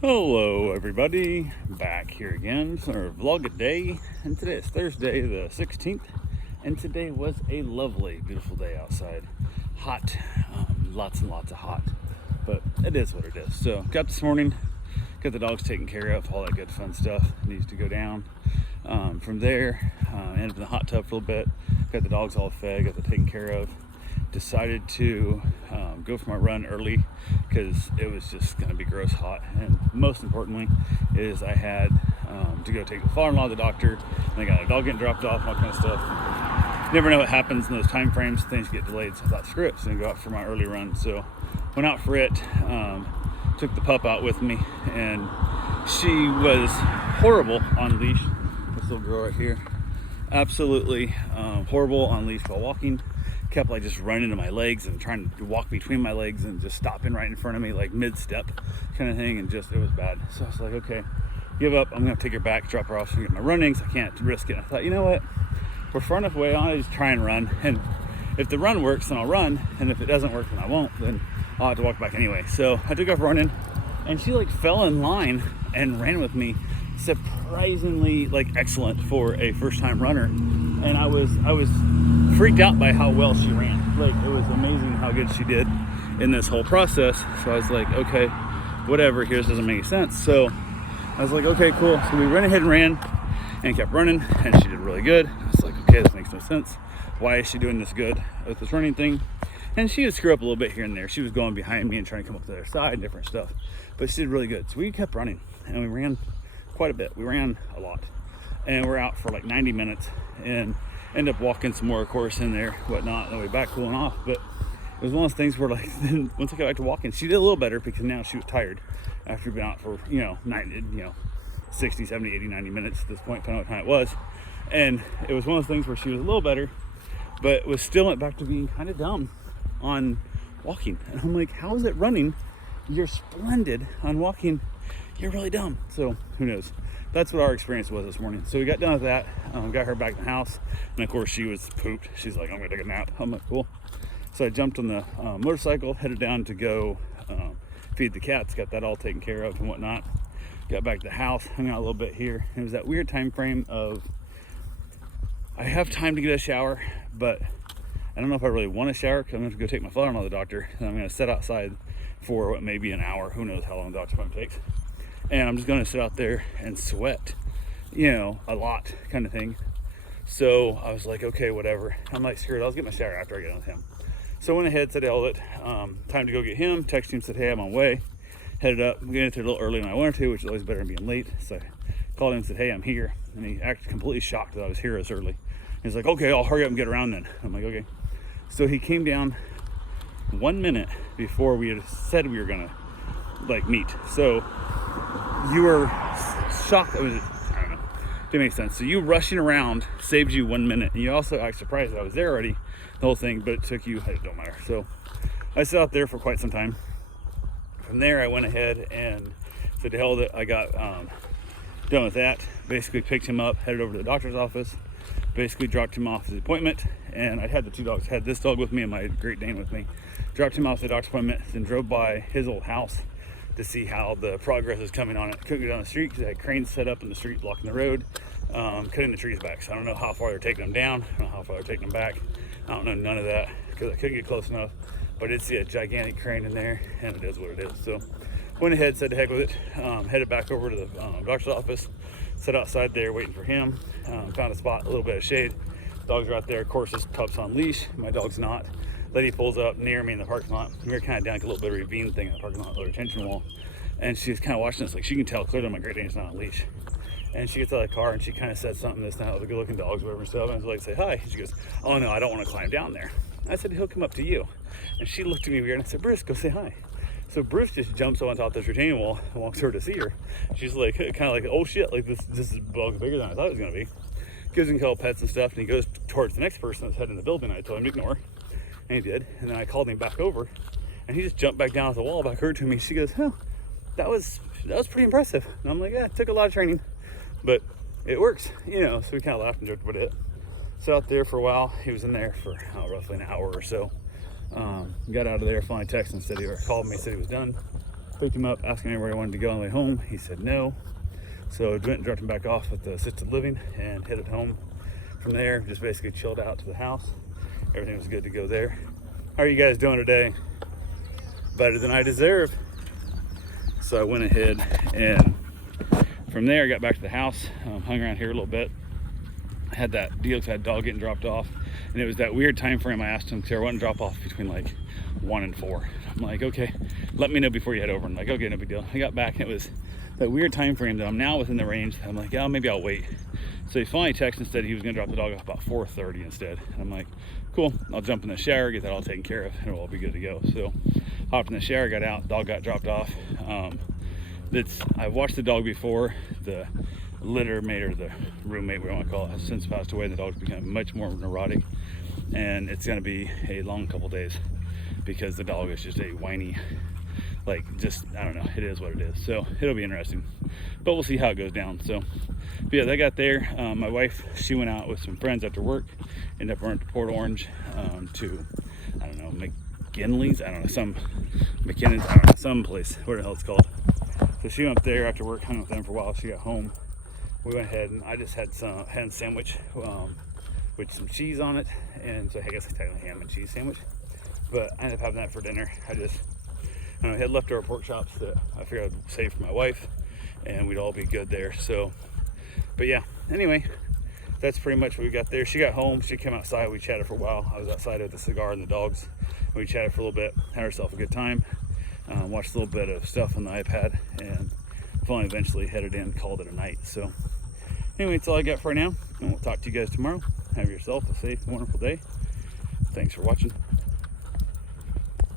Hello everybody, back here again for our vlog a day, and today is Thursday the 16th, and today was a lovely, beautiful day outside. Hot, lots and lots of hot, but it is what it is. So got this morning, got the dogs taken care of, all that good fun stuff needs to go down. From there, ended up in the hot tub for a little bit, got the dogs all fed, got them taken care of. Decided to go for my run early because it was just going to be gross hot, and most importantly is I had to go take the father-in-law to the doctor, and I got a dog getting dropped off, all kind of stuff. Never know what happens in those time frames, things get delayed, so I thought screw it, so I go out for my early run. So went out for it, took the pup out with me, and she was horrible on leash. This little girl right here, absolutely horrible on leash while walking. Kept like just running into my legs and trying to walk between my legs and just stopping right in front of me, like mid-step kind of thing, and just it was bad. So I was like, okay, give up, I'm gonna take her back, drop her off and get my runnings. I can't risk it. I thought, you know what, we're far enough away, I'll just try and run, and if the run works then I'll run, and if it doesn't work then I won't, then I'll have to walk back anyway. So I took off running, and she like fell in line and ran with me, surprisingly like excellent for a first-time runner. And I was freaked out by how well she ran. Like, it was amazing how good she did in this whole process. So I was like, okay, whatever, here, this doesn't make sense. So I was like, okay, cool. So we went ahead and ran and kept running, and she did really good. I was like, okay, this makes no sense. Why is she doing this good with this running thing? And she would screw up a little bit here and there. She was going behind me and trying to come up to the other side and different stuff, but she did really good. So we kept running, and we ran quite a bit. We ran a lot, and we're out for like 90 minutes and end up walking some more, of course, in there, whatnot, and then we're back cooling off. But it was one of those things where, like, then once I got back to walking, she did a little better because now she was tired after we've been out for 60, 70, 80, 90 minutes at this point, depending on what time it was. And it was one of those things where she was a little better, but was still went back to being kind of dumb on walking. And I'm like, how is it running? You're splendid on walking, you're really dumb. So who knows? That's what our experience was this morning. So we got done with that, got her back in the house, and of course she was pooped. She's like, I'm gonna take a nap. I'm like, cool. So I jumped on the motorcycle, headed down to go feed the cats, got that all taken care of and whatnot. Got back to the house, hung out a little bit here. It was that weird time frame of, I have time to get a shower, but I don't know if I really want a shower because I'm gonna have to go take my father-in-law to the doctor, and I'm gonna sit outside for what, maybe an hour. Who knows how long the doctor's appointment takes. And I'm just gonna sit out there and sweat, a lot kind of thing. So I was like, okay, whatever. I'm like, screw it, I'll get my shower after I get on with him. So I went ahead, said all it, time to go get him, texted him, said, hey, I'm on way. Headed up, I'm getting there a little earlier than I wanted to, which is always better than being late. So I called him and said, hey, I'm here. And he acted completely shocked that I was here as early. He's like, okay, I'll hurry up and get around then. I'm like, okay. So he came down 1 minute before we had said we were gonna meet. So you were shocked. I don't know. Didn't make sense. So you rushing around saved you 1 minute, and you also act surprised that I was there already, the whole thing, but it took you, it don't matter. So I sat out there for quite some time. From there, I went ahead and said to hell that I got done with that. Basically picked him up, headed over to the doctor's office, basically dropped him off at the appointment, and I had the two dogs. I had this dog with me and my Great Dane with me. Dropped him off at the doctor's appointment, then drove by his old house to see how the progress is coming on it. Couldn't go down the street because they had cranes set up in the street blocking the road, cutting the trees back. So I don't know how far they're taking them down. I don't know how far they're taking them back. I don't know none of that because I couldn't get close enough. But I did see a gigantic crane in there, and it is what it is. So went ahead, said to heck with it, headed back over to the doctor's office, sat outside there waiting for him, found a spot, a little bit of shade. Dogs are out there. Of course, this pup's on leash. My dog's not. Lady pulls up near me in the parking lot. We were kind of down like a little bit of ravine thing in the parking lot, a little retention wall. And she's kind of watching us, like she can tell clearly my Great Dane's not on leash. And she gets out of the car and she kind of said something this and that, the good looking dogs, whatever and stuff. And I was like, say hi. And she goes, oh no, I don't want to climb down there. I said, he'll come up to you. And she looked at me weird and I said, Bruce, go say hi. So Bruce just jumps on top of this retaining wall and walks over to see her. She's like, kind of like, oh shit, like this is bug's bigger than I thought it was gonna be. Gives him a couple pets and stuff, and he goes towards the next person that's heading in the building. I told him to ignore, and he did. And then I called him back over, and he just jumped back down off the wall back over to me. She goes, oh, that was pretty impressive. And I'm like, yeah, it took a lot of training, but it works, So we kind of laughed and joked about it. So out there for a while. He was in there for roughly an hour or so. Got out of there, finally texted him, called me, said he was done. Picked him up, asking him where he wanted to go on the way home. He said no. So went and dropped him back off at the assisted living and headed home from there. Just basically chilled out to the house. Everything was good to go there. How are you guys doing today? Better than I deserve. So I went ahead and from there I got back to the house, hung around here a little bit. I had that deal because I had a dog getting dropped off, and it was that weird time frame. I asked him because I wanted to drop off between like 1 and 4. I'm like, okay, let me know before you head over. I'm like, okay, no big deal. I got back and it was that weird time frame that I'm now within the range. I'm like, oh, maybe I'll wait. So he finally texted and said he was gonna drop the dog off about 4:30 instead. And I'm like, cool, I'll jump in the shower, get that all taken care of, and it'll all be good to go. So hopped in the shower, got out, dog got dropped off. I've watched the dog before. The litter mate, or the roommate, we want to call it, has since passed away. The dog's become much more neurotic, and it's going to be a long couple days because the dog is just a whiny, like, just, I don't know, it is what it is. So it'll be interesting, but we'll see how it goes down. So but yeah, I got there. My wife, she went out with some friends after work, ended up running to Port Orange to, I don't know, McKinley's, I don't know, some McKinnon's, I don't know, some place, what the hell it's called. So she went up there after work, hung with them for a while. She got home. We went ahead and I just had some ham sandwich with some cheese on it, and so I guess it's technically ham and cheese sandwich. But I ended up having that for dinner. I had leftover pork chops that I figured I'd save for my wife, and we'd all be good there. So, but yeah. Anyway, that's pretty much what we got there. She got home. She came outside. We chatted for a while. I was outside with the cigar and the dogs. And we chatted for a little bit. Had herself a good time. Watched a little bit of stuff on the iPad, and finally eventually headed in, called it a night. So anyway, that's all I got for now, and we'll talk to you guys tomorrow. Have yourself a safe, wonderful day. Thanks for watching.